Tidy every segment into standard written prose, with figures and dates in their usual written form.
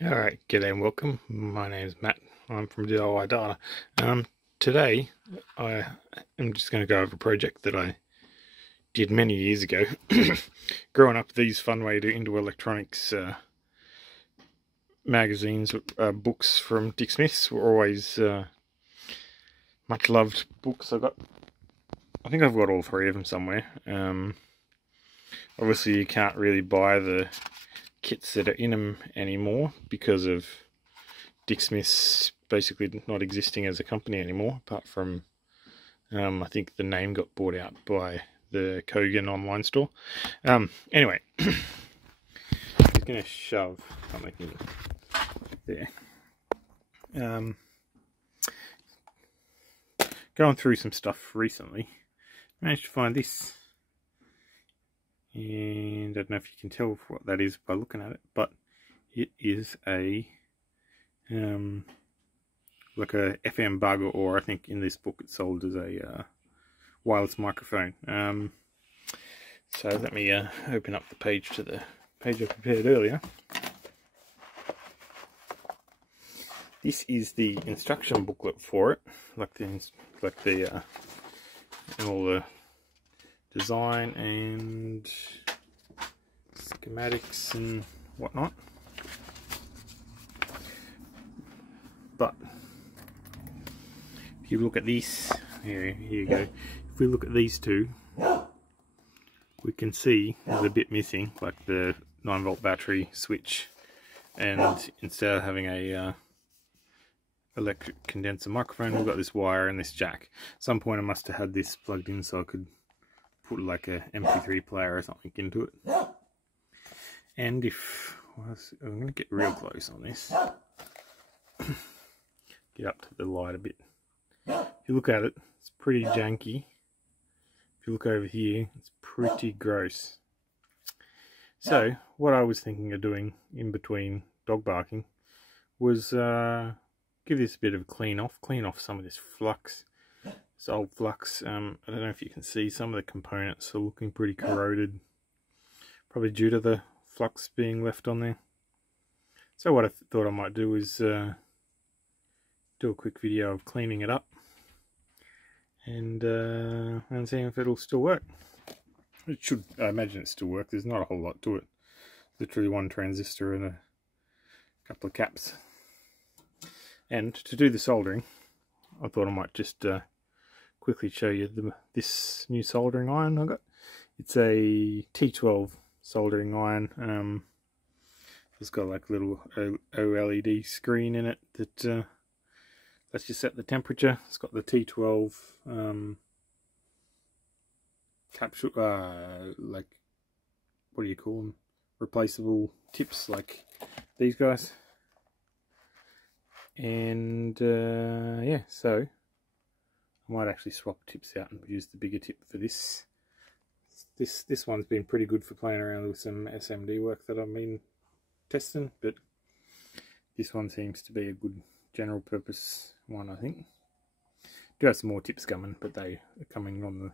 Alright, g'day and welcome. My name is Matt. I'm from DIY Data. Today I am just going to go over a project that I did many years ago. Growing up, these fun way into electronics magazines, books from Dick Smith's were always much loved books. I think I've got all three of them somewhere. Obviously you can't really buy the kits that are in them anymore because of Dick Smith's basically not existing as a company anymore, apart from I think the name got bought out by the Kogan online store. Anyway, he's going to shove something in there. Going through some stuff recently, managed to find this. And I don't know if you can tell what that is by looking at it, but it is a like a FM bug, or I think in this book it's sold as a wireless microphone. So let me open up the page to the page I prepared earlier. This is the instruction booklet for it, like the all the design and schematics and whatnot. But if you look at this, here you go. If we look at these two, we can see there's a bit missing, like the 9-volt battery switch, and instead of having a electric condenser microphone, we've got this wire and this jack. At some point I must have had this plugged in so I could put like a MP3 player or something into it. And if I'm going to get real close on this, get up to the light a bit. If you look at it, it's pretty janky. If you look over here, it's pretty gross. So what I was thinking of doing in between dog barking was give this a bit of a clean off some of this flux. It's old flux. I don't know if you can see, some of the components are looking pretty corroded, probably due to the flux being left on there. So what I thought I might do is do a quick video of cleaning it up and seeing if it'll still work. It should, I imagine it still works. There's not a whole lot to it. Literally one transistor and a couple of caps. And to do the soldering, I thought I might just quickly show you this new soldering iron I got. It's a T12 soldering iron. It's got like a little OLED screen in it that lets you set the temperature. It's got the T12 capsule, like, what do you call them? Replaceable tips like these guys. And yeah, so I might actually swap tips out and use the bigger tip for this. This one's been pretty good for playing around with some SMD work that I've been testing, but this one seems to be a good general purpose one, I think. Do have some more tips coming, but they are coming on the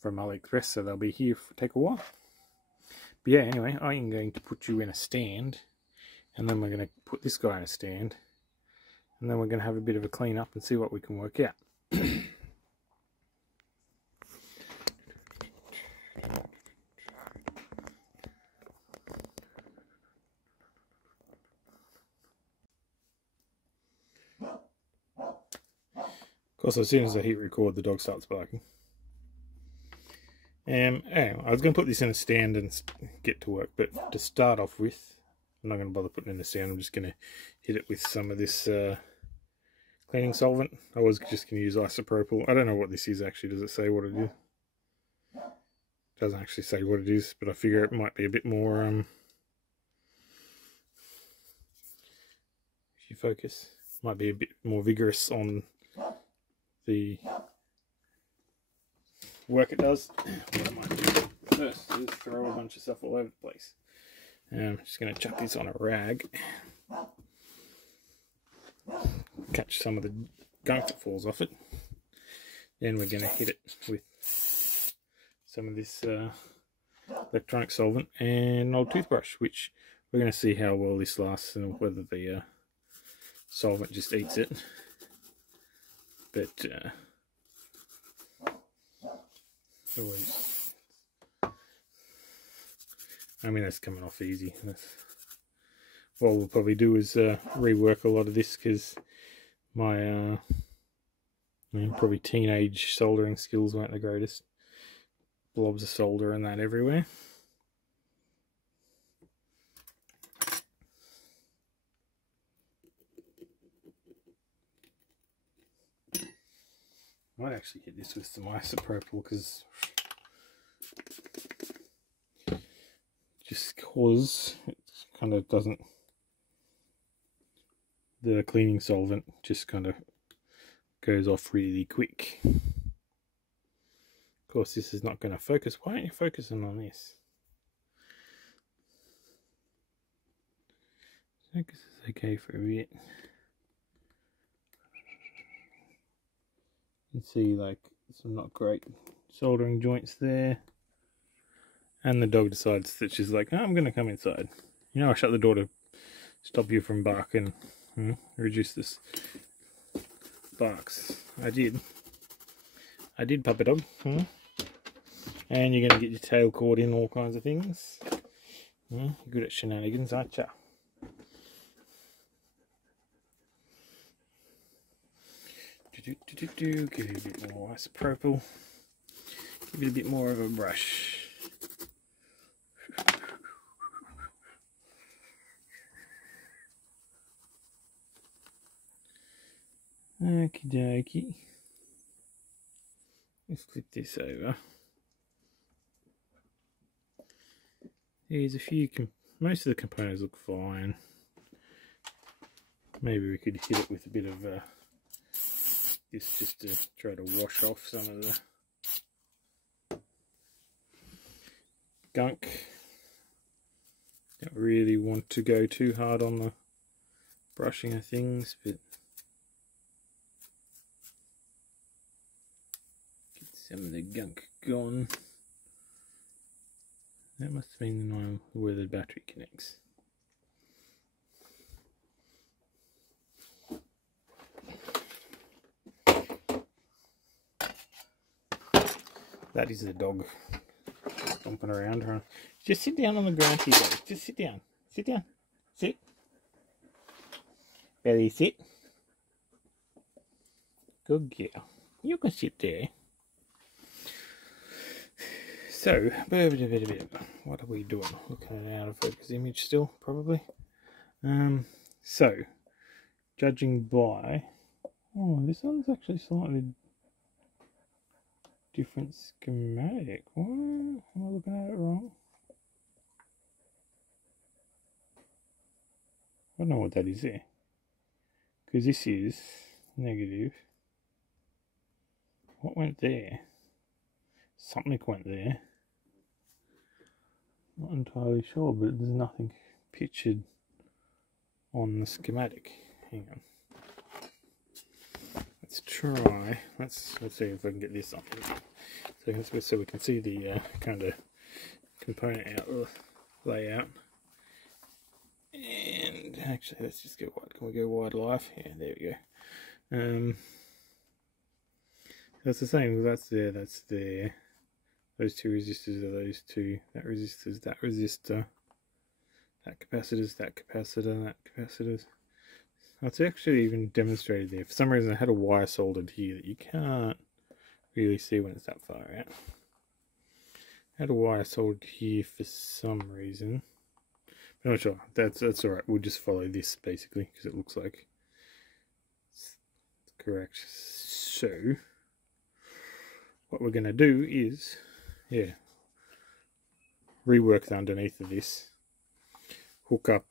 from AliExpress, so they'll be here for take a while. But yeah, anyway, I am going to put you in a stand, and then we're going to put this guy in a stand, and then we're going to have a bit of a clean up and see what we can work out. Of course, as soon as I hit record, the dog starts barking. Anyway, I was going to put this in a stand and get to work, but to start off with, I'm not going to bother putting it in a stand. I'm just going to hit it with some of this cleaning solvent. I was just going to use isopropyl. I don't know what this is actually. Does it say what it is? It doesn't actually say what it is, but I figure it might be a bit more, if you focus, might be a bit more vigorous on the work it does. What I might do first is throw a bunch of stuff all over the place. I'm just going to chuck this on a rag, catch some of the gunk that falls off it. Then we're going to hit it with some of this electronic solvent and an old toothbrush, which we're going to see how well this lasts and whether the solvent just eats it. But always, I mean, that's coming off easy. What we'll probably do is rework a lot of this, because my probably teenage soldering skills weren't the greatest. Blobs of solder and that everywhere. Might actually hit this with some isopropyl, because it kind of doesn't, the cleaning solvent just kind of goes off really quick. Of course, this is not going to focus. Why aren't you focusing on this? Focus is okay for a bit. You can see like some not great soldering joints there. And the dog decides that she's like, oh, I'm going to come inside. You know, I shut the door to stop you from barking, reduce this barks. I did, puppy dog. And you're going to get your tail caught in all kinds of things. You're good at shenanigans, aren't you? Give it a bit more isopropyl. Give it a bit more of a brush. Okie dokie. Let's flip this over. There's a few, most of the components look fine. Maybe we could hit it with a bit of this just to try to wash off some of the gunk. Don't really want to go too hard on the brushing of things, but get some of the gunk gone. That must have been the one where the battery connects. That is the dog stomping around her. Just sit down on the ground here, dog. Just sit down. Sit down. Sit. Belly, sit. Good girl. You can sit there. So, what are we doing? Looking at an out of focus image still, probably. So, judging by... Oh, this one's actually slightly different schematic. What? Am I looking at it wrong? I don't know what that is there. Because this is negative. What went there? Something went there. Not entirely sure, but there's nothing pictured on the schematic. Hang on. Let's try. Let's see if I can get this on. So we can see the kind of component layout. And actually, let's just go wide. Can we go wide live? Yeah, there we go. That's the same. That's there. That's there. Those two resistors are those two. That resistor's that resistor. That capacitor's that capacitor. That capacitor's. It's actually even demonstrated there. For some reason I had a wire soldered here that you can't really see when it's that far out. I had a wire soldered here for some reason. But I'm not sure. That's alright. We'll just follow this basically because it looks like it's correct. So what we're gonna do is rework the underneath of this. Hook up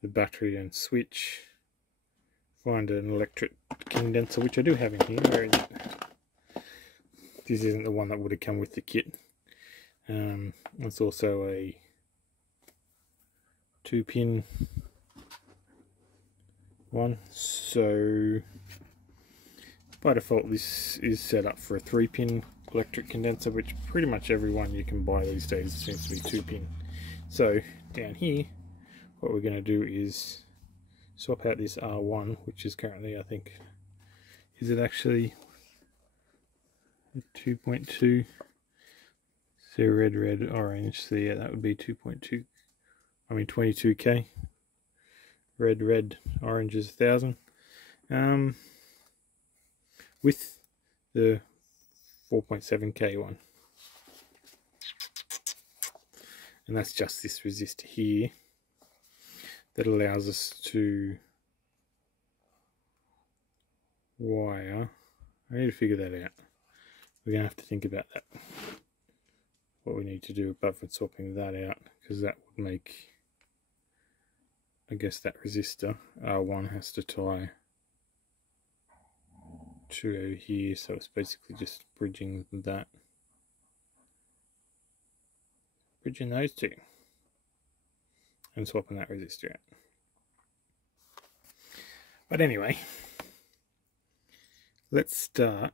the battery and switch, find an electric condenser, which I do have in here. Where is it? This isn't the one that would have come with the kit. It's also a 2-pin one, so by default this is set up for a 3-pin electric condenser, which pretty much every one you can buy these days seems to be 2-pin. So down here, what we're going to do is swap out this R1, which is currently, I think, is it actually 2.2? So red, orange. So yeah, that would be 2.2. I mean 22k. Red, orange is 1000. With the 4.7k one, and that's just this resistor here that allows us to wire. I need to figure that out. We're gonna have to think about that, what we need to do apart from swapping that out, because that would make, I guess, that resistor R1 has to tie to over here, so it's basically just bridging that, bridging those two and swapping that resistor out. But anyway, let's start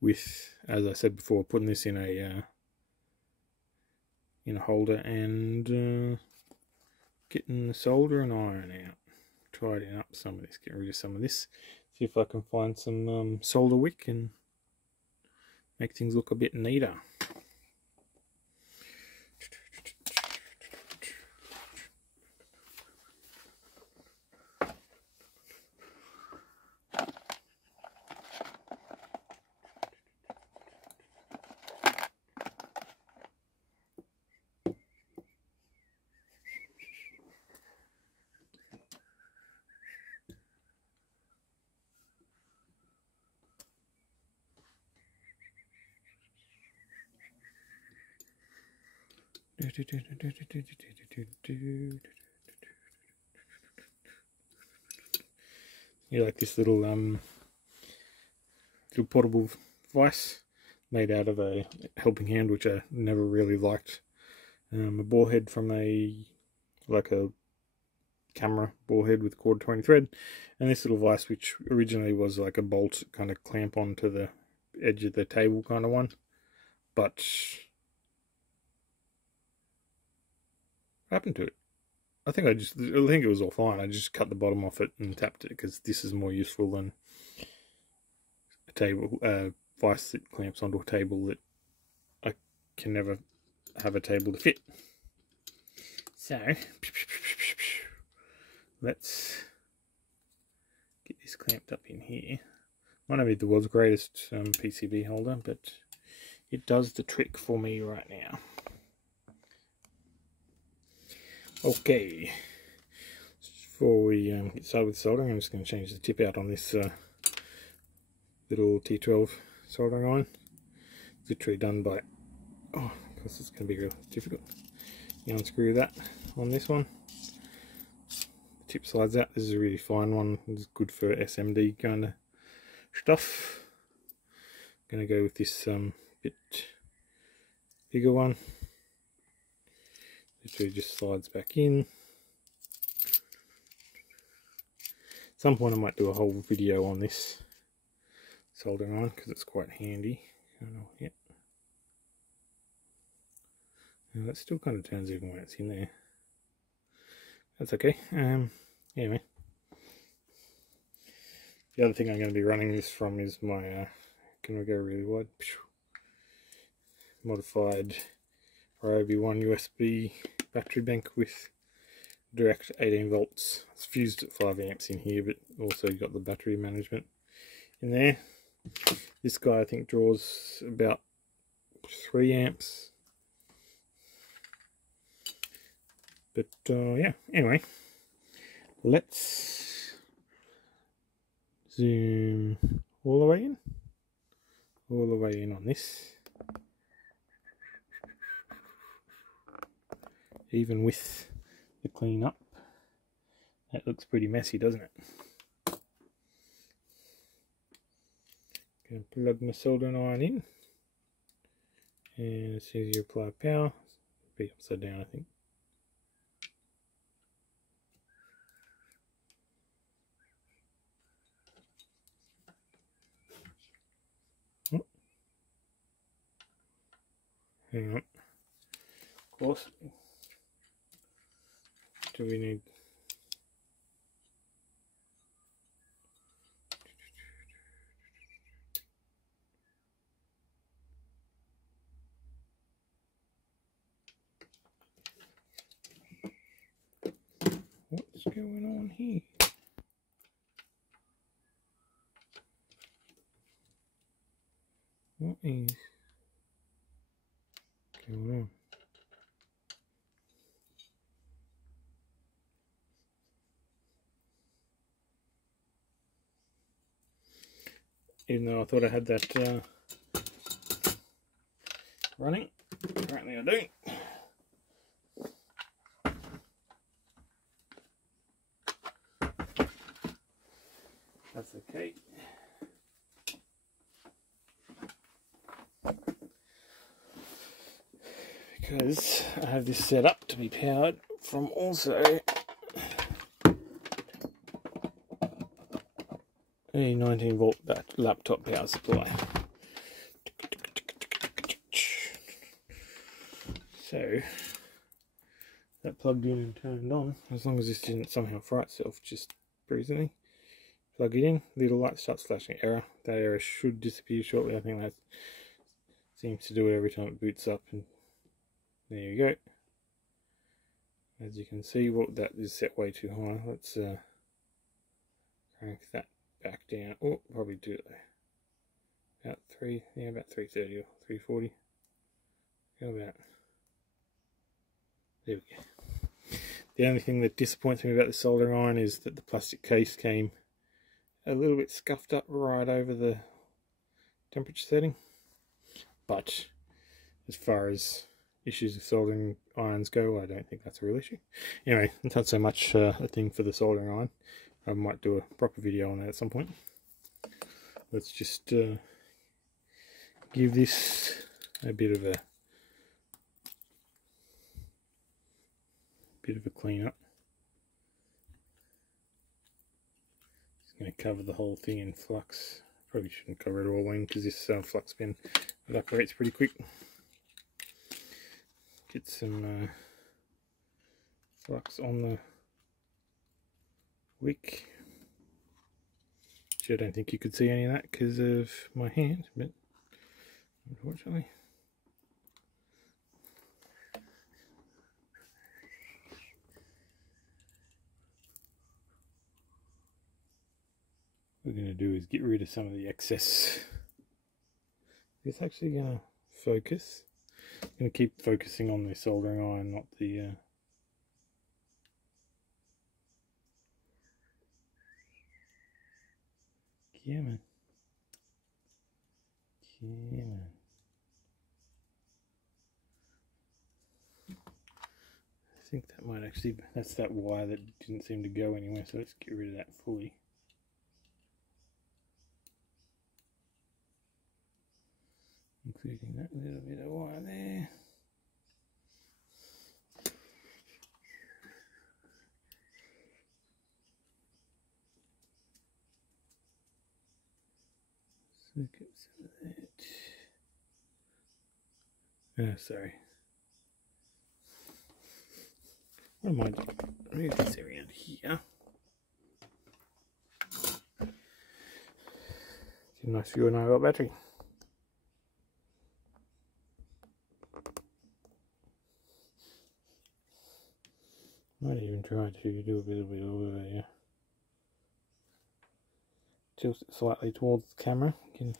with, as I said before, putting this in a holder and getting the solder and iron out, tidying up some of this, get rid of some of this, see if I can find some solder wick and make things look a bit neater. Yeah, like this little portable vise made out of a helping hand, which I never really liked. A ball head from a camera ball head with cord 20 thread, and this little vise, which originally was like a bolt kind of clamp onto the edge of the table kind of one, but what happened to it? I think it was all fine. I just cut the bottom off it and tapped it, because this is more useful than a table vise that clamps onto a table that I can never have a table to fit. So let's get this clamped up in here. Might not be the world's greatest PCB holder, but it does the trick for me right now. Okay, before we get started with soldering, I'm just going to change the tip out on this little T12 soldering iron. It's literally done by, oh, of course it's going to be real difficult. You unscrew that on this one. The tip slides out. This is a really fine one. It's good for SMD kind of stuff. I'm going to go with this bit bigger one. Literally just slides back in. At some point I might do a whole video on this soldering iron, because it's quite handy. I don't know yet. Now that still kind of turns even when it's in there. That's okay. Anyway, the other thing I'm going to be running this from is my can we go really wide? Modified Ryobi 1 USB battery bank with direct 18 volts. It's fused at 5 amps in here, but also got the battery management in there. This guy I think draws about 3 amps. But yeah, anyway, let's zoom all the way in on this. Even with the clean up, that looks pretty messy, doesn't it? Gonna plug my soldering iron in, and as soon as you apply power, it'll be upside down, I think. Oh. Hang on. Of course, do we need what's going on here? What is going on? Even though I thought I had that running, apparently I don't. That's okay. Because I have this set up to be powered from also a 19-volt laptop power supply. So that plugged in and turned on, as long as this didn't somehow fry itself just recently. Plug it in, little light starts flashing, error. That error should disappear shortly. I think that seems to do it every time it boots up, and there you go. As you can see, that is set way too high. Let's crank that back down. Oh, probably do it about 330 or 340. How about? There we go. The only thing that disappoints me about the soldering iron is that the plastic case came a little bit scuffed up right over the temperature setting. But as far as issues of soldering irons go, I don't think that's a real issue. Anyway, not so much a thing for the soldering iron. I might do a proper video on that at some point. Let's just give this a bit of a clean up. Just going to cover the whole thing in flux. Probably shouldn't cover it all in because this flux bin evaporates pretty quick. Get some flux on the wick. Which I don't think you could see any of that because of my hand, but unfortunately. What we're going to do is get rid of some of the excess. It's actually going to focus. I'm going to keep focusing on the soldering iron, not the come on. I think that might actually, that's that wire that didn't seem to go anywhere, so let's get rid of that fully. Including that little bit of wire there. Look at some of that. Oh, sorry. What am I doing? Move this around here. Get a nice view of our battery. Might even try to do a little bit of a tilt it slightly towards the camera. Get a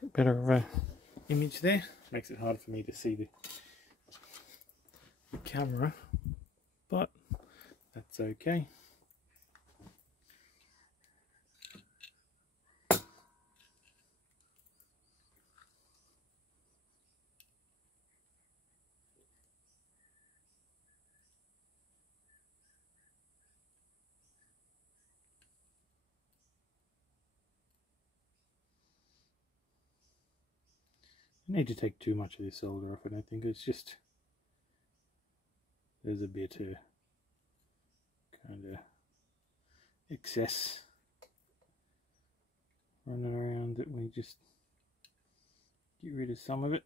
bit better of a image there. Makes it hard for me to see the camera, but that's okay. I need to take too much of this solder off. I don't think it's just there's a bit of kind of excess running around that we just get rid of some of it.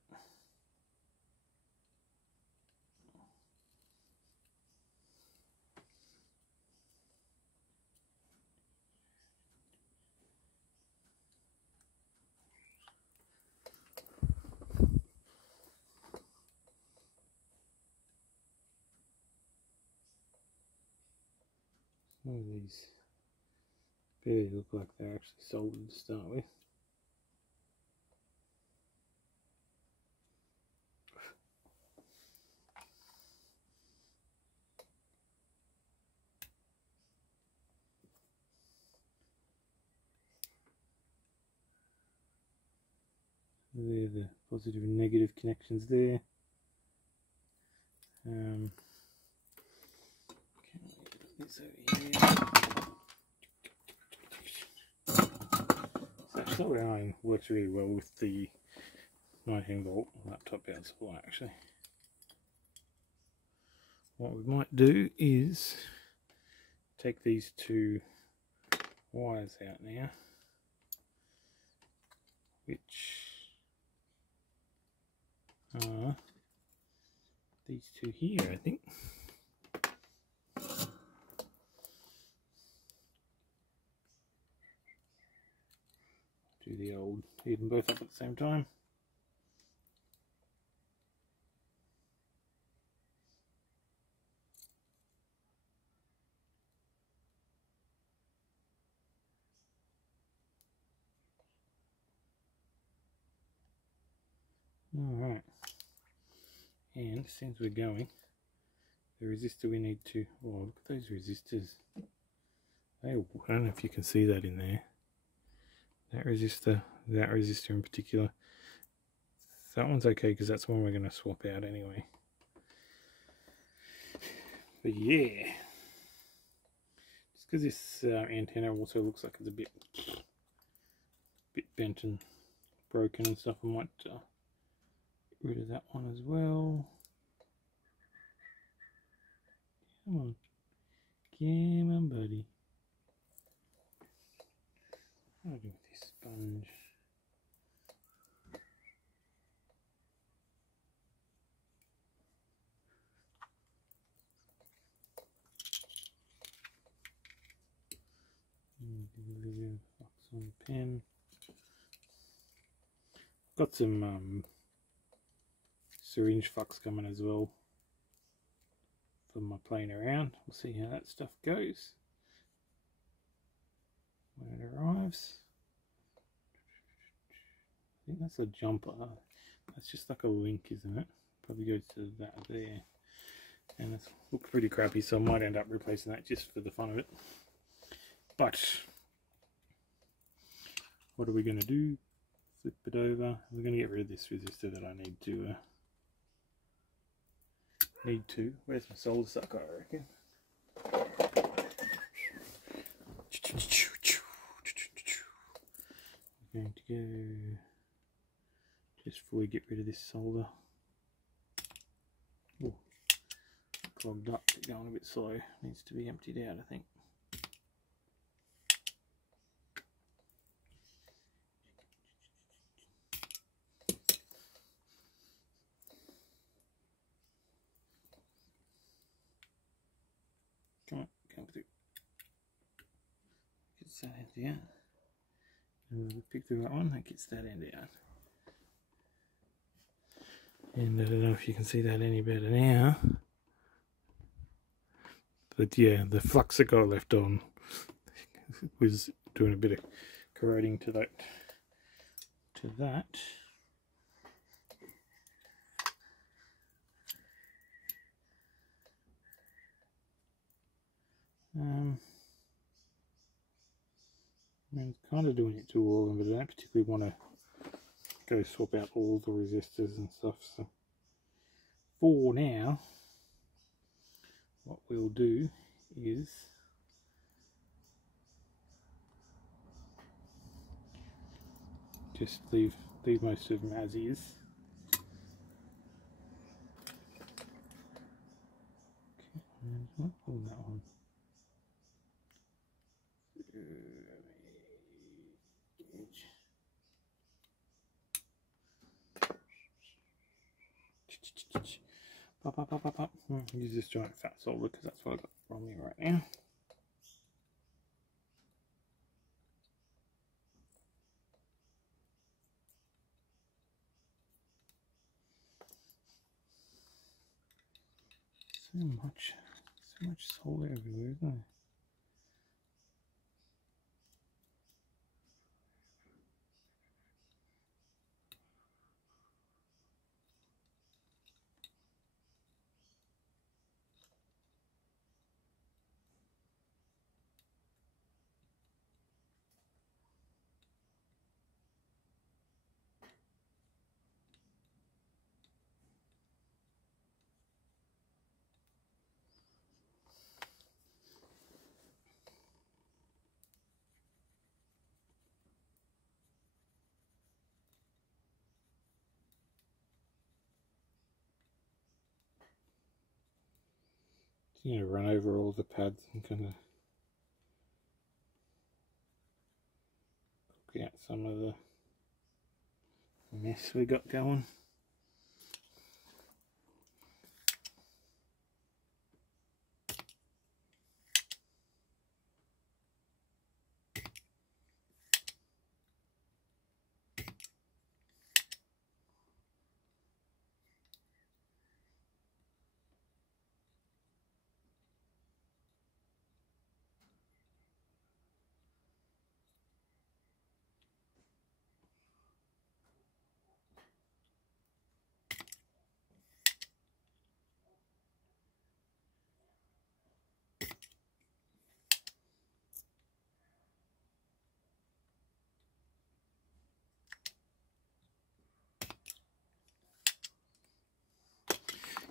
All of these barely look like they're actually soldered to start with. There are the positive and negative connections there. Okay, put this over here. So actually that iron works really well with the 19 volt laptop power supply actually. What we might do is take these two wires out now, which are these two here, I think. Do the old heat them both up at the same time. Alright, and since we're going, the resistor we need to, oh look at those resistors, I don't know if you can see that in there, that resistor in particular, that one's okay because that's one we're going to swap out anyway. But yeah, just because this antenna also looks like it's a bit bent and broken and stuff, I might get rid of that one as well. Come on, buddy. What do I do with this sponge? Do a little bit of flux on the pen. Got some syringe flux coming as well for my playing around. We'll see how that stuff goes when it arrives. I think that's a jumper. That's just like a link, isn't it? Probably goes to that there. And it's looked pretty crappy, so I might end up replacing that just for the fun of it. But what are we going to do? Flip it over. We're going to get rid of this resistor that I need to. Where's my solder sucker, I reckon? We're going to go just before we get rid of this solder. Ooh, clogged up, going a bit slow. Needs to be emptied out, I think. Come through. Gets that end out. And we'll pick the right one that gets that end out. And I don't know if you can see that any better now. But yeah, the flux that got left on was doing a bit of corroding to that. I mean, it's kind of doing it to all of them, but I don't particularly want to go swap out all the resistors and stuff. So for now, what we'll do is just leave most of them as is. Okay, pull that one. Pop. Use this giant fat solder because that's what I've got from me right now. So much solder everywhere, isn't there? You know, run over all the pads and kind of look out some of the mess we got going.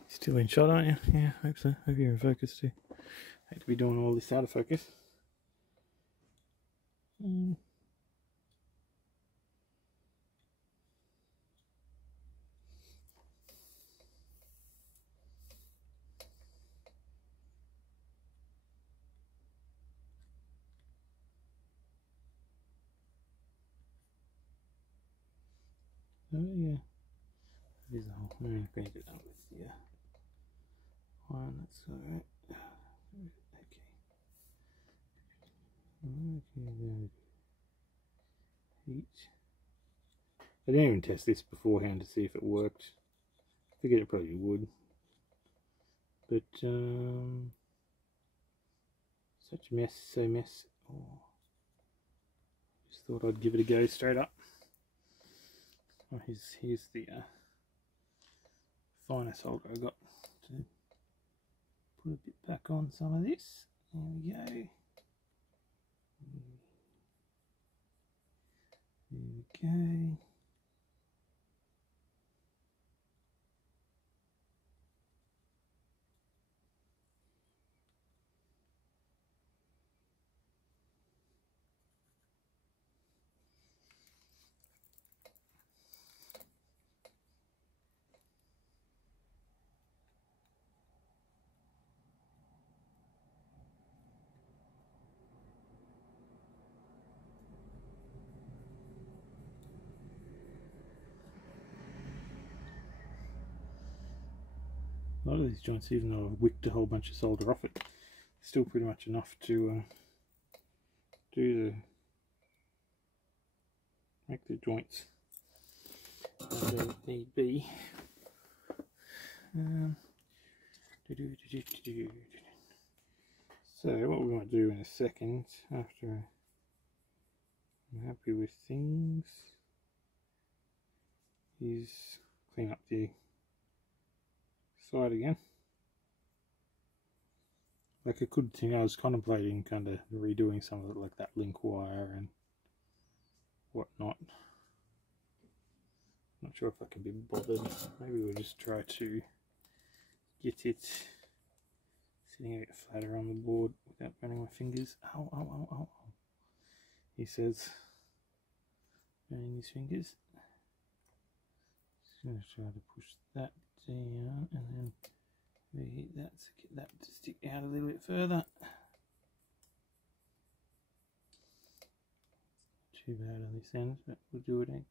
Still in shot, aren't you? Yeah, hope so. Hope you're in focus too. Hate to be doing all this out of focus. Oh yeah. There's a hole. I'm going to get that with the one. That's alright. Okay. Heat. I didn't even test this beforehand to see if it worked. I figured it probably would. But such a mess, so mess. Oh, just thought I'd give it a go straight up. Oh, here's the finest holder I got to put a bit back on some of this. There we go. There we go. A lot of these joints, even though I've wicked a whole bunch of solder off it, still pretty much enough to make the joints as they need be. So what we're going to do in a second, after I'm happy with things, is clean up the side again. Like, a good thing, I was contemplating kind of redoing some of it, like that link wire and whatnot. Not sure if I can be bothered. Maybe we'll just try to get it sitting a bit flatter on the board without burning my fingers. Ow, ow, ow, ow. He says, burning his fingers. Just going to try to push that down and then reheat that to get that to stick out a little bit further. Too bad on this end, but we'll do it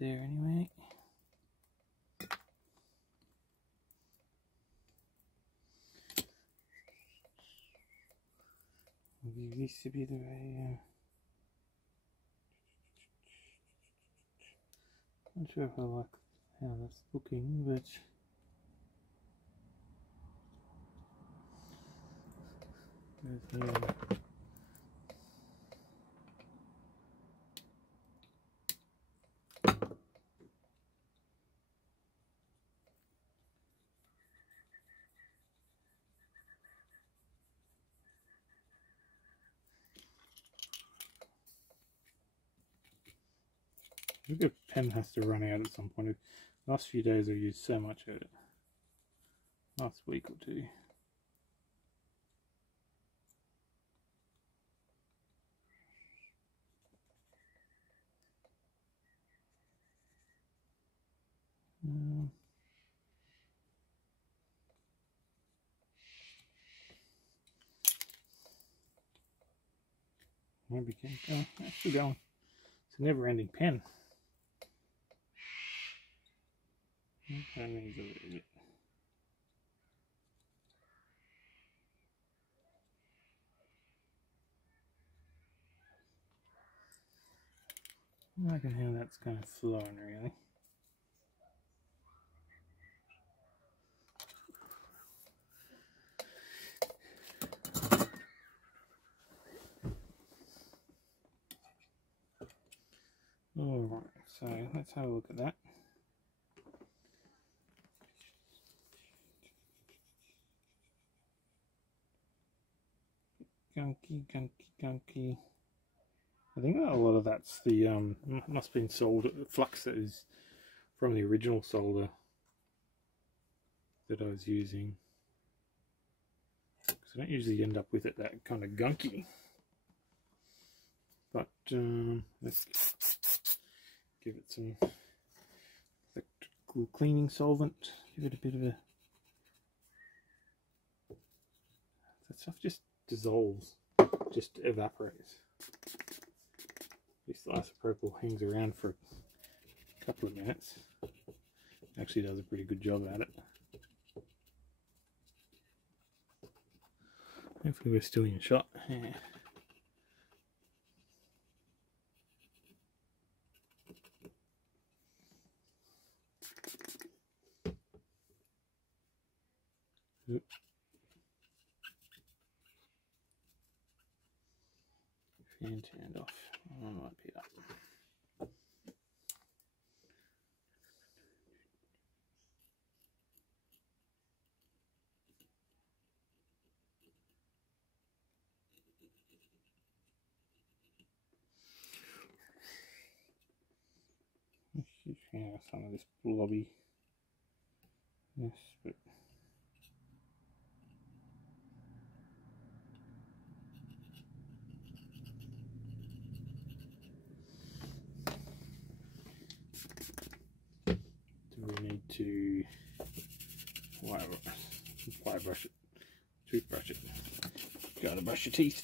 there anyway. I'll give this a bit of a not sure if I like how that's looking, but I think the pen has to run out at some point. The last few days I've used so much of it. Last week or two. Maybe keep going. Actually going. It's a never-ending pen. That needs a little bit. I reckon how that's kind of flowing really. Alright, so let's have a look at that. Gunky. I think a lot of that's the must have been solder flux that is from the original solder that I was using. Because I don't usually end up with it that kind of gunky. But let's give it some electrical cleaning solvent. Give it a bit of a. That stuff just dissolves, just evaporates. This isopropyl hangs around for a couple of minutes. Actually does a pretty good job at it. Hopefully we're still in shot. Yeah. Fan turned off. I might be up. Yeah, some of this blobby. Yes, but do we need to wire brush it, toothbrush it? Gotta brush your teeth.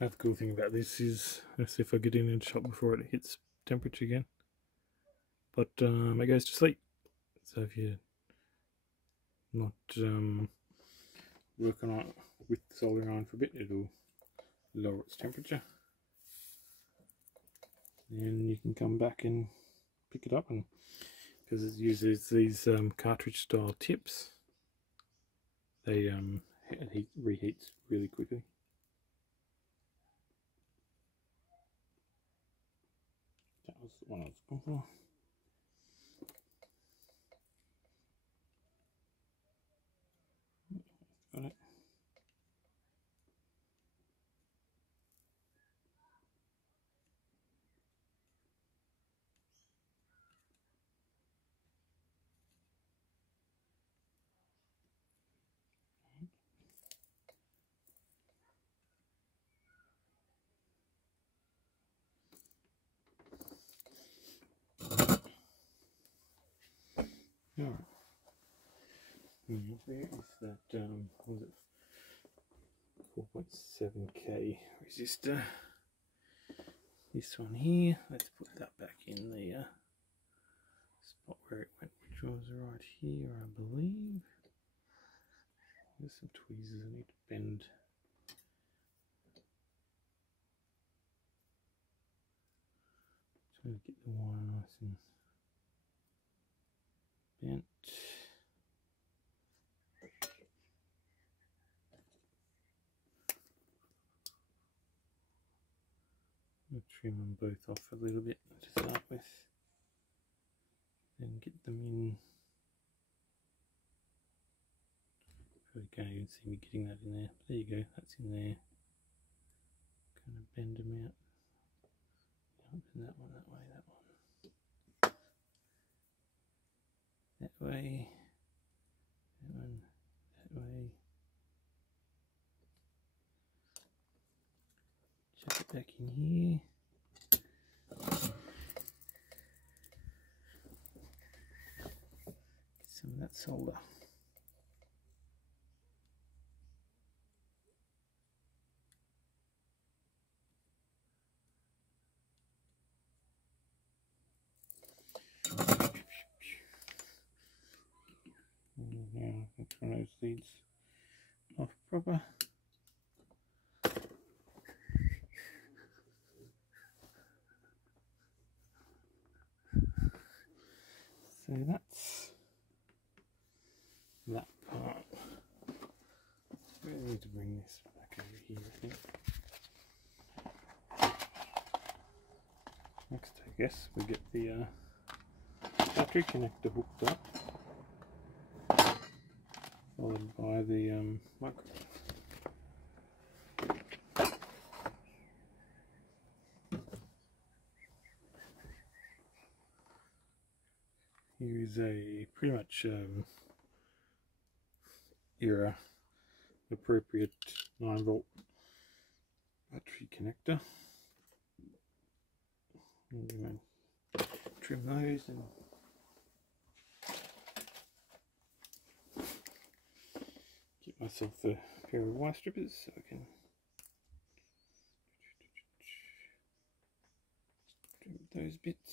The cool thing about this is, let's see if I get in the shop before it hits temperature again. But it goes to sleep. So if you're not working on it with the soldering iron for a bit, it'll lower its temperature. And you can come back and pick it up, and because it uses these cartridge style tips, they reheats really quickly. That was the one I was looking for. Got it. Alright. There is that, what was it? 4.7k resistor. This one here, let's put that back in the spot where it went, which was right here, I believe. There's some tweezers I need to bend. Trying to get the wire nice and bent. trim them both off a little bit to start with, then get them in. Probably can't even see me getting that in there. There you go, that's in there. Kind of bend them out. Open that one, that way, that way, that one, that way. Chuck it back in here. Get some of that solder. Now I can turn those leads off proper. So that's that part. Really need to bring this back over here, I think. Next, I guess we get the battery connector hooked up, followed by the micro. Here is a pretty much era appropriate 9-volt battery connector. I'm going to trim those and get myself a pair of wire strippers so I can trim those bits.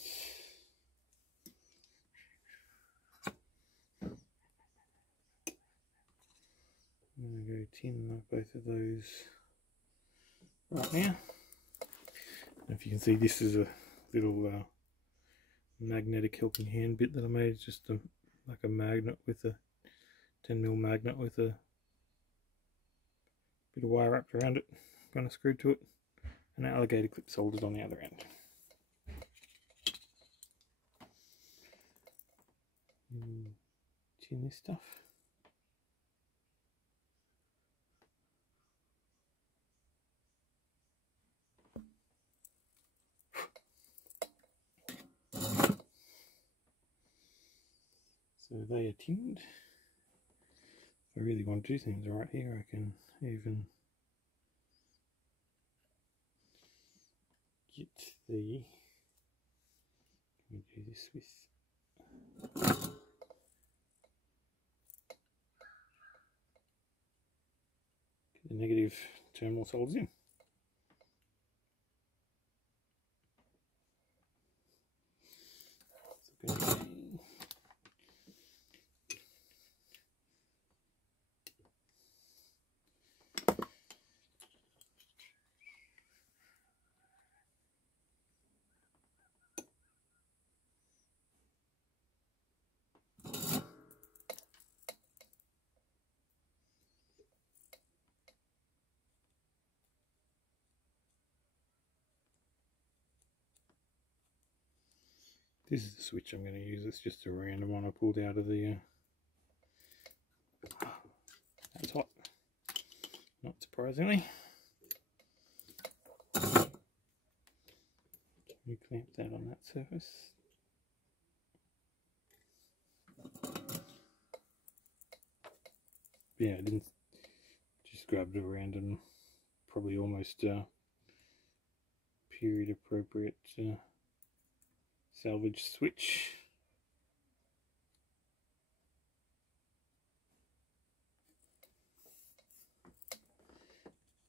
I'm going to go tin both of those right now. And if you can see, this is a little magnetic helping hand bit that I made. It's just like a magnet with a 10mm magnet with a bit of wire wrapped around it, kind of screwed to it, and an alligator clip soldered on the other end. Tin this stuff. So they are tinned. If I really want to do things right here, I can even get the, can we do this with, get the negative terminal solders in. So this is the switch I'm going to use. It's just a random one I pulled out of the that's hot, not surprisingly. We clamp that on that surface. Yeah, I didn't just grabbed a random, probably almost period appropriate salvage switch.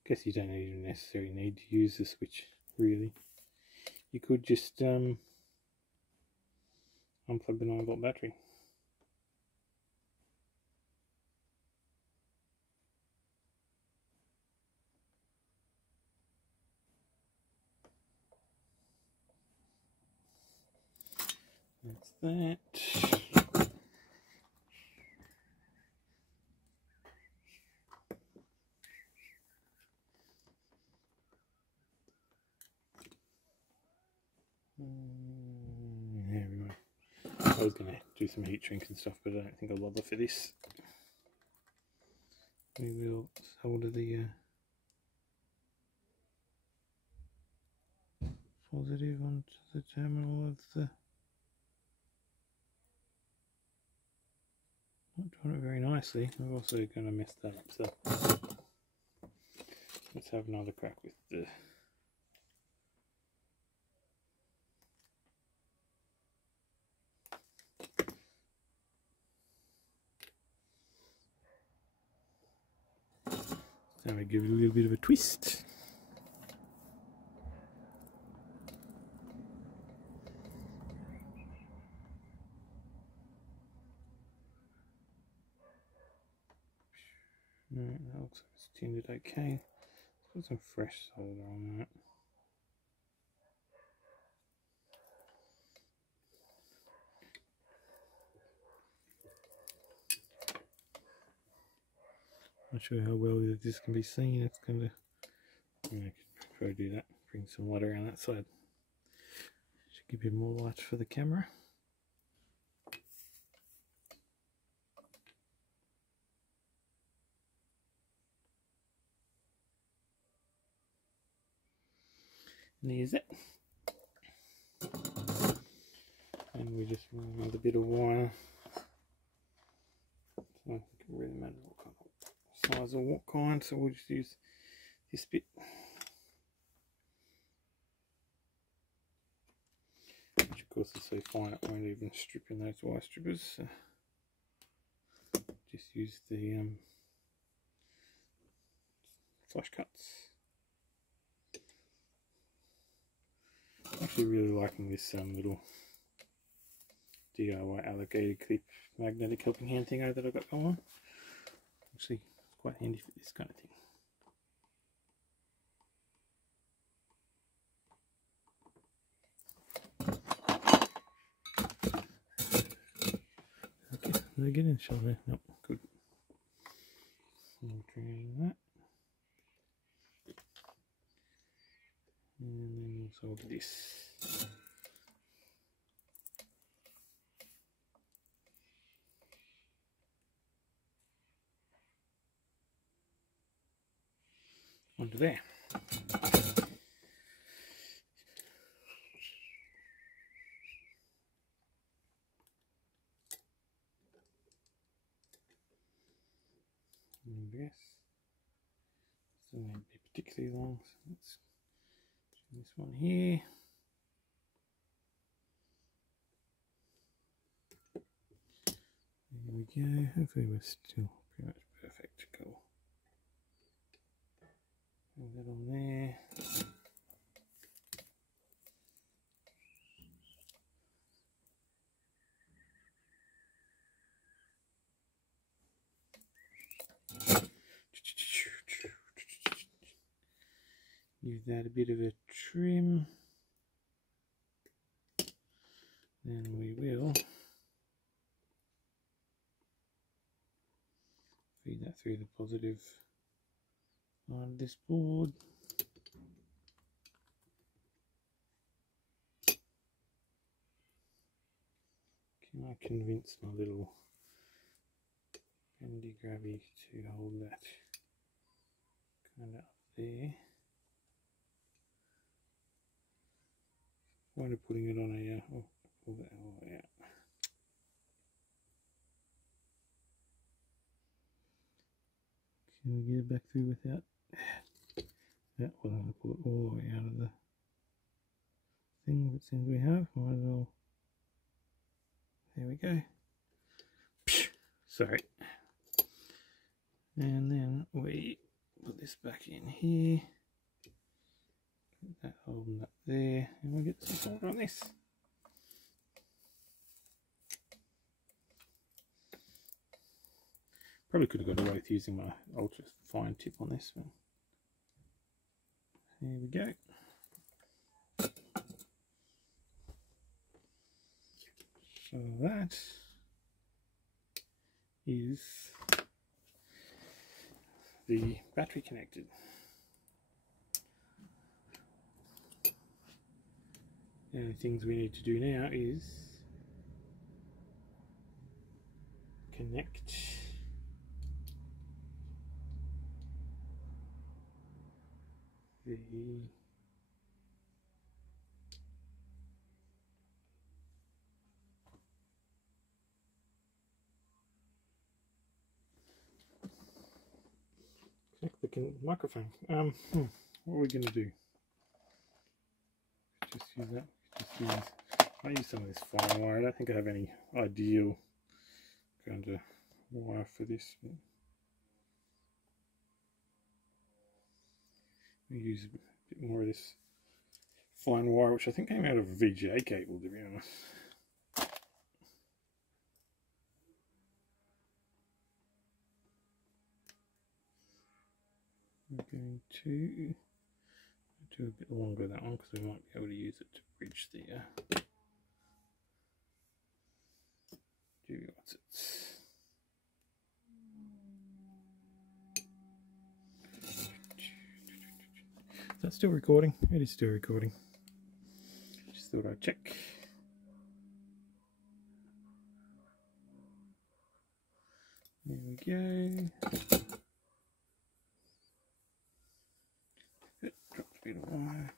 Guess you don't even necessarily need to use the switch, really. You could just unplug the 9-volt battery. That's that. I was going to do some heat shrink and stuff, but I don't think I'll bother for this. We will solder the positive onto the terminal of the... Not doing it very nicely. I'm also going to mess that up, so let's have another crack with the... Now we give it a little bit of a twist. Right, that looks like it's tinted okay. Let's put some fresh solder on that. Not sure how well this can be seen. It's going to... I could probably do that. Bring some light around that side. Should give you more light for the camera. And there's it. And we just run another bit of wire. So I think it really matters what kind of size or what kind, so we'll just use this bit. Which of course is so fine it won't even strip in those wire strippers. So just use the flush cuts. I'm actually really liking this little DIY alligator clip magnetic helping hand thing that I've got going on. Actually, it's quite handy for this kind of thing. Okay, did I get in shot there? Nope, good. I'm trying that. And then we'll solder this. Onto there. And this still need to be particularly long, so let's do this one here. There we go. Hopefully we're still pretty much perfect to go. Put that on there. Give that a bit of a trim. Then we will feed that through the positive on this board. Can I convince my little bendy grabby to hold that kind of up there? Point of putting it on a pull that all out. Can we get it back through without that? Well, I'm going to pull it all the way out of the thing that seems we have. Might as well. There we go. Sorry. And then we put this back in here. Put that holding up there, and we'll get some solder on this. Probably could have got away with using my ultra fine tip on this one. Here we go. So that is the battery connected. The only things we need to do now is connect the microphone. What are we going to do? Just use that. I use some of this fine wire. I don't think I have any ideal kind of wire for this. We use a bit more of this fine wire, which I think came out of a VGA cable, to be honest. We're going to do a bit longer that one because we might be able to use it to bridge the what's it? Is that still recording? It is still recording. Just thought I'd check. There we go. Dropped a bit of wire.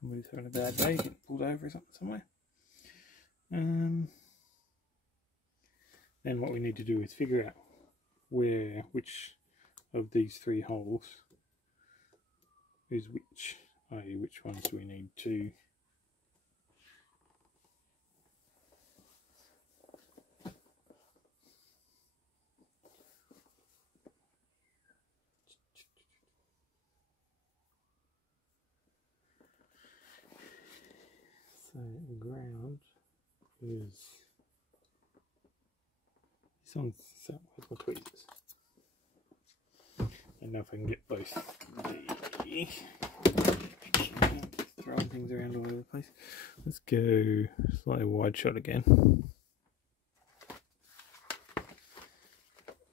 Somebody's having a bad day, getting pulled over or something somewhere. Then what we need to do is figure out which of these three holes is which, i.e. which ones do we need to so ground is this one's so where's my tweezers? And now if I can get both the throwing things around all over the place. Let's go slightly wide shot again.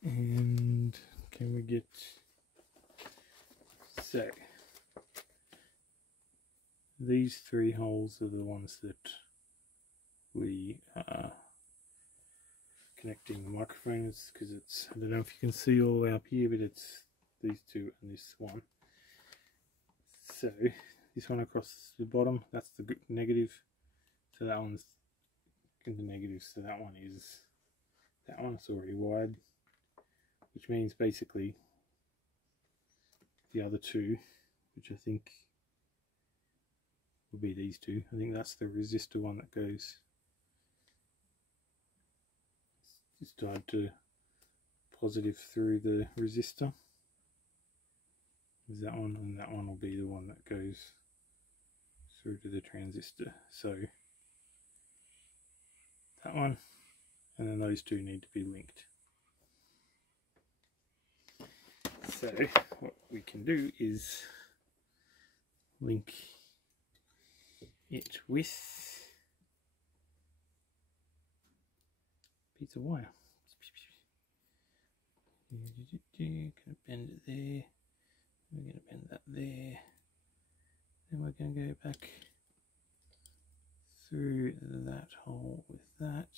And can we get so these three holes are the ones that we are connecting the microphones, because it's, I don't know if you can see all the way up here, but it's these two and this one. So this one across the bottom, that's the negative, so that one's in the negative, so that one's already wired, which means basically the other two, which I think will be these two. I think that's the resistor one that goes, it's tied to positive through the resistor. Is that one, and that one will be the one that goes through to the transistor. So that one, and then those two need to be linked. So what we can do is link it with a piece of wire. Gonna bend it there. We're going to bend that there. Then we're going to go back through that hole with that.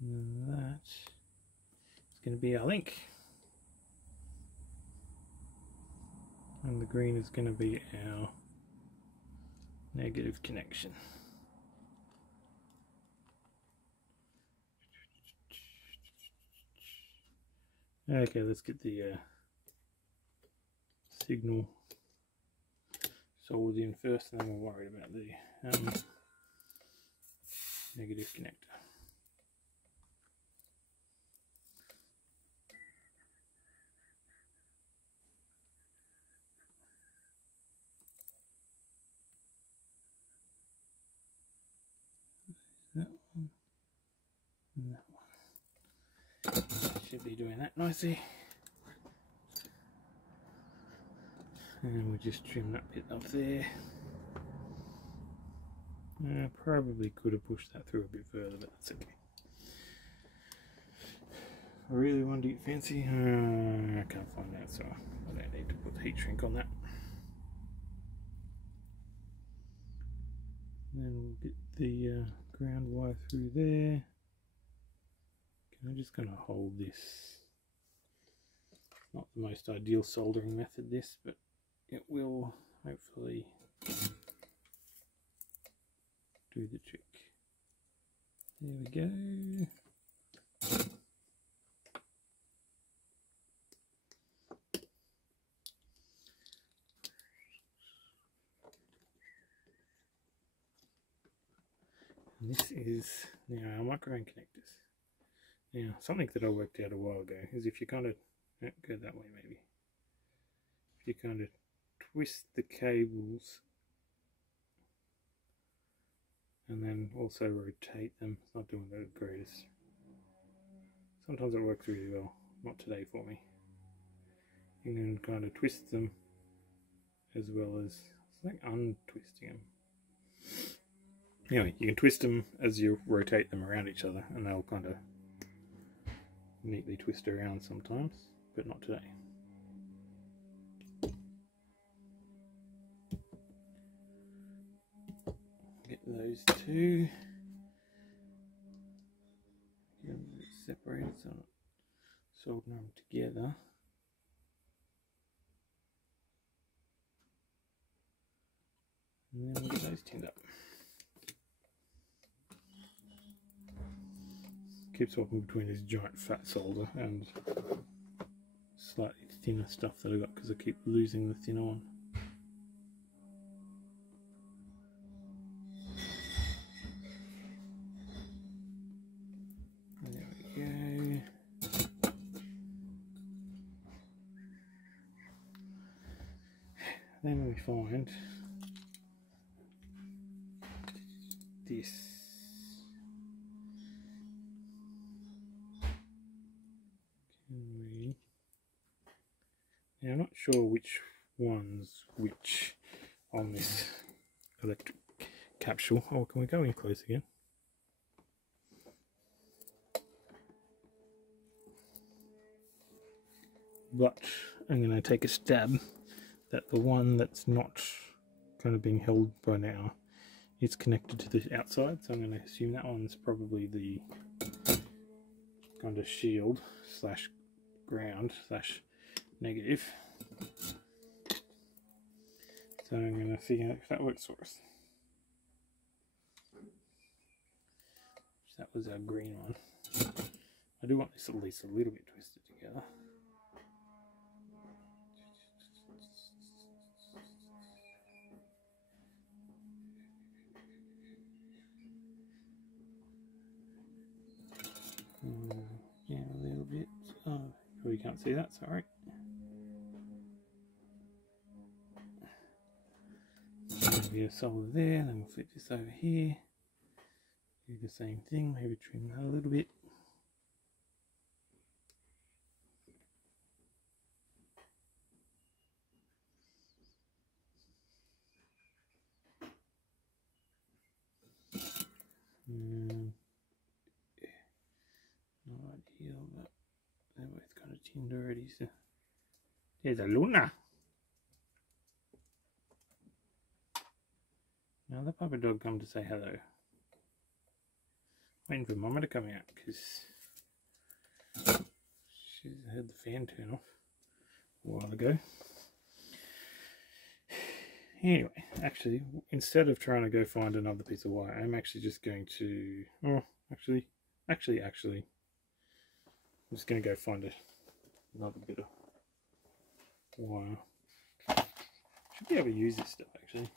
And then that is going to be our link. And the green is going to be our negative connection. Okay, let's get the signal soldered in first, and then we'll worry about the negative connector. That one and that one. Should be doing that nicely. And we'll just trim that bit up there. Probably could have pushed that through a bit further, but that's okay. I really want to get fancy. I can't find that, so I don't need to put heat shrink on that. And then we'll get the ground wire through there. I'm just going to hold this. Not the most ideal soldering method, this, but it will hopefully do the trick. There we go. And this is now our microphone connectors. Now, something that I worked out a while ago is if you kind of go that way, maybe. If you kind of twist the cables and then also rotate them, it's not doing the greatest. Sometimes it works really well, not today for me. You can kind of twist them as well as, it's like untwisting them. Anyway, you can twist them as you rotate them around each other and they'll kind of neatly twist around sometimes, but not today. Get those two. Get them a bit separated so I'm not soldering them together. And then we'll get those tinned up. Keep swapping between this giant fat solder and slightly thinner stuff that I got because I keep losing the thinner one. There we go. Then we find this. Now I'm not sure which one's which on this electric capsule. Oh, can we go in close again? But I'm going to take a stab that the one that's not kind of being held by now is connected to the outside, so I'm going to assume that one's probably the kind of shield slash ground slash negative. So I'm going to figure out if that works for us. That was our green one. I do want this at least a little bit twisted together. Yeah, a little bit. Oh, probably can't see that, sorry. Maybe a solder there, then we'll flip this over here. Do the same thing, maybe trim that a little bit. Not ideal, but they're both kind of tinned already, so there's a Luna. Now the puppy dog come to say hello. Waiting for Mama to come out because she's had the fan turn off a while ago. Anyway, actually, instead of trying to go find another piece of wire, I'm actually just going to, actually, I'm just going to go find another bit of wire. Should be able to use this stuff actually.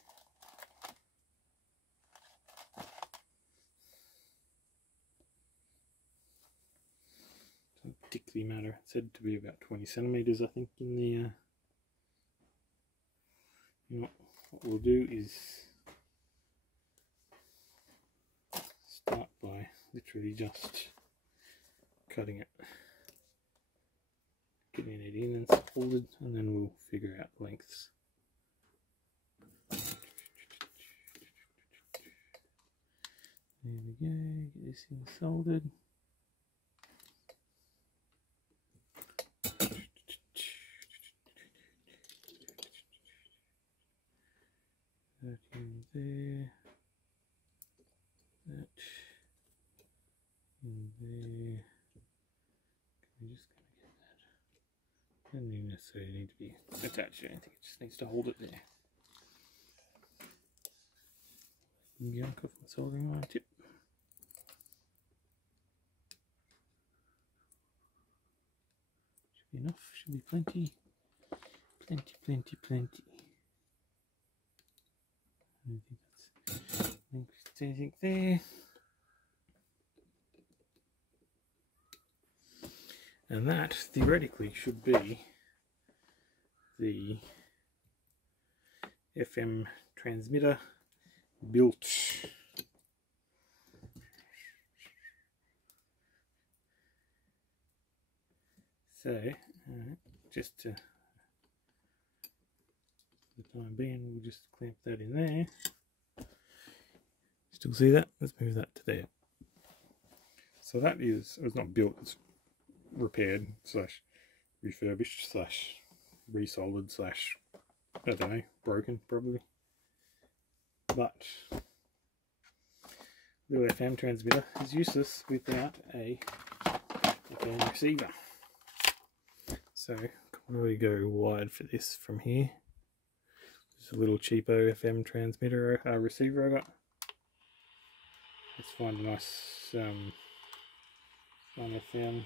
Doesn't particularly matter. It's said to be about 20 centimeters, I think, in the. You know, what we'll do is start by literally just cutting it, getting it in and folded, and then we'll figure out lengths. There we go, get this thing soldered. there, that in there. We're just going to get that. Doesn't even necessarily need to be attached or anything, it just needs to hold it there. Yank off my soldering iron tip. Should be enough, should be plenty. Plenty, plenty, plenty. I don't think that's anything there. And that theoretically should be the FM transmitter built. So, just to the time being, we'll just clamp that in there. Still see that? Let's move that to there. So that is, it's not built, it's repaired slash refurbished slash resoldered slash, I don't know, broken probably. But little FM transmitter is useless without a FM receiver. So I'll really go wide for this from here. Just a little cheapo FM transmitter receiver I got. Let's find a nice one FM.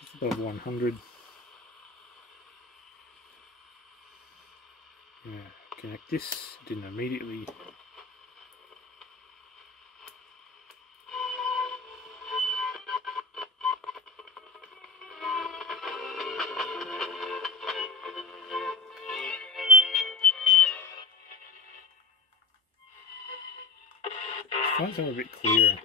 Just above 100. Connect this. Didn't immediately. I find them a bit clearer.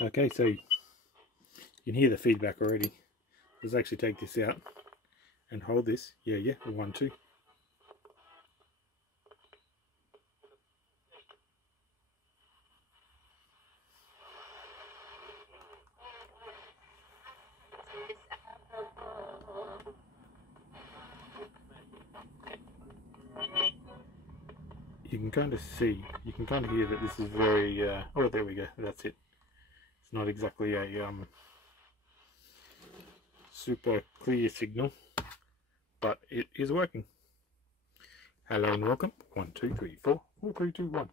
Okay, so you can hear the feedback already. Let's actually take this out and hold this. Yeah, 1, 2. You can kind of see, you can kind of hear that this is very, oh there we go, that's it. It's not exactly a super clear signal, but it is working. Hello and welcome. 1, 2, 3, 4, 4, 3, 2, 1.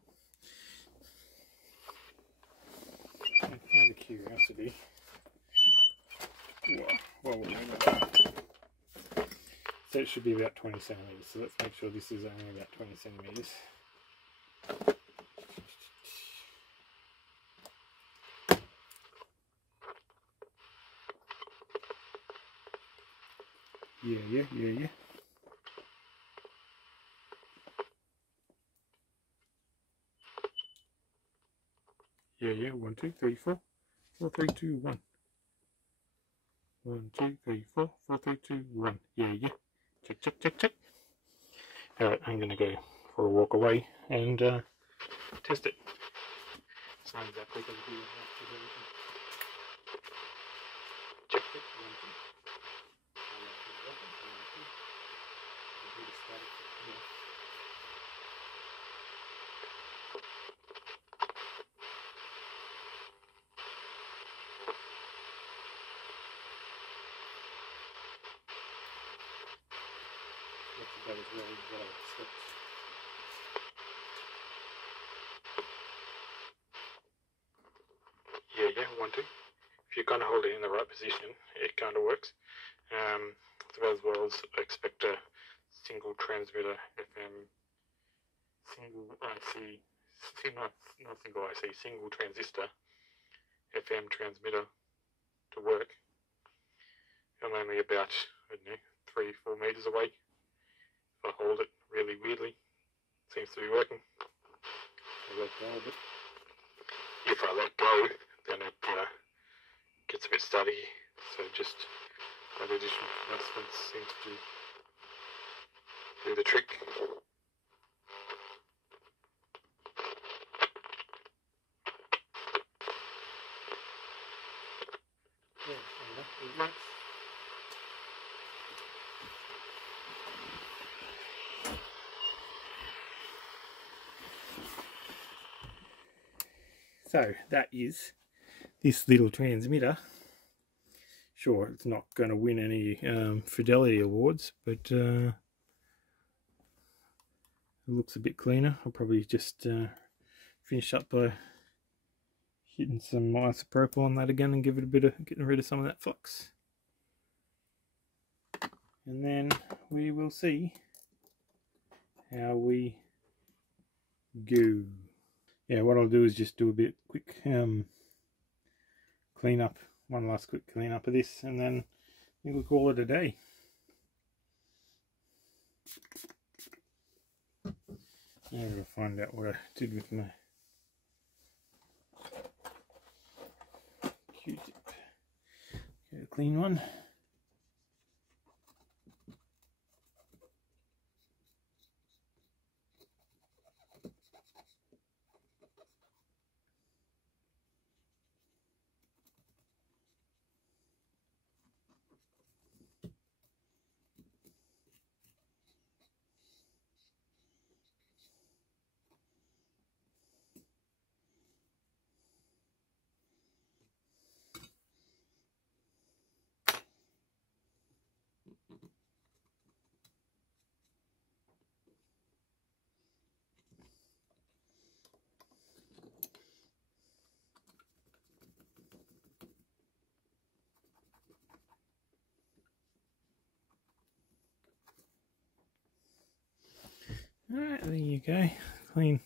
And out of curiosity, so it should be about 20 centimeters. So let's make sure this is only about 20 centimeters. Yeah. Yeah. 1, 2, 3, 4, 4, 3, 2, 1. 1, 2, 3, 4, 4, 3, 2, 1. Yeah. Check. Alright, I'm going to go for a walk away and test it. It's not exactly going to be check it. That is really what I expect. Yeah, 1, 2. If you kind of hold it in the right position, it kind of works. It's about as well as I expect a single transmitter FM, single IC, not single IC, single transistor FM transmitter to work. I'm only about, I don't know, 3-4 meters away. If I hold it really weirdly, it seems to be working. If I let go, then it gets a bit stutty. So just And additional capacitance seems to do the trick. So that is this little transmitter. Sure, it's not going to win any fidelity awards, but it looks a bit cleaner. I'll probably just finish up by hitting some isopropyl on that again and give it a bit of getting rid of some of that flux. And then we will see how we go. Yeah, what I'll do is just do a bit quick clean up, one last quick clean up of this, and then we'll call it a day. Now we'll find out what I did with my Q-tip. Get a clean one. Alright, there you go. Clean.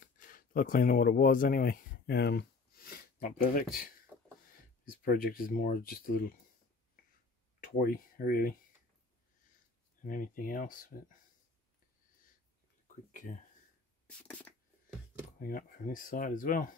A lot cleaner than what it was anyway. Not perfect. This project is more just a little toy, really, than anything else. But quick clean up from this side as well.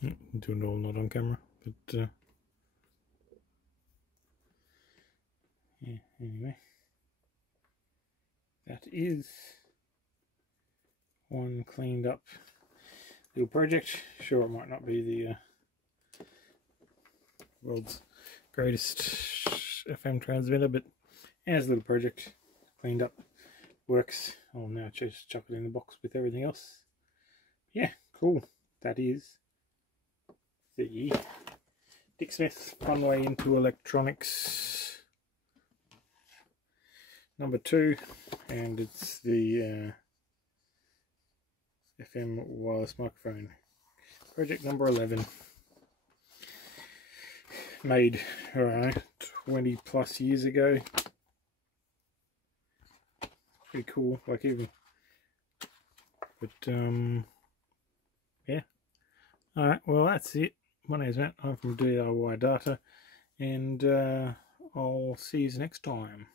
I'm doing it all not on camera, but yeah, anyway, that is one cleaned up little project. Sure, it might not be the world's greatest FM transmitter, but as a little project, cleaned up, works. I'll now just chuck it in the box with everything else. Yeah, cool. That is the Dick Smith Runway into Electronics #2, and it's the FM wireless microphone project number 11. Made, I don't know, 20 plus years ago. Pretty cool, like even, but yeah. Alright, well that's it. My name's Matt, I'm from DIY Data, and I'll see you next time.